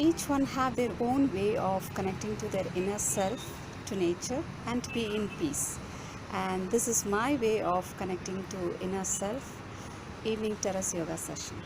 Each one have their own way of connecting to their inner self, to nature, and to be in peace. And this is my way of connecting to inner self, evening terrace yoga session.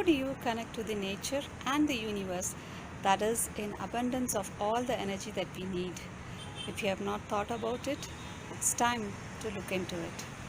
How do you connect to the nature and the universe that is in abundance of all the energy that we need? If you have not thought about it, it's time to look into it.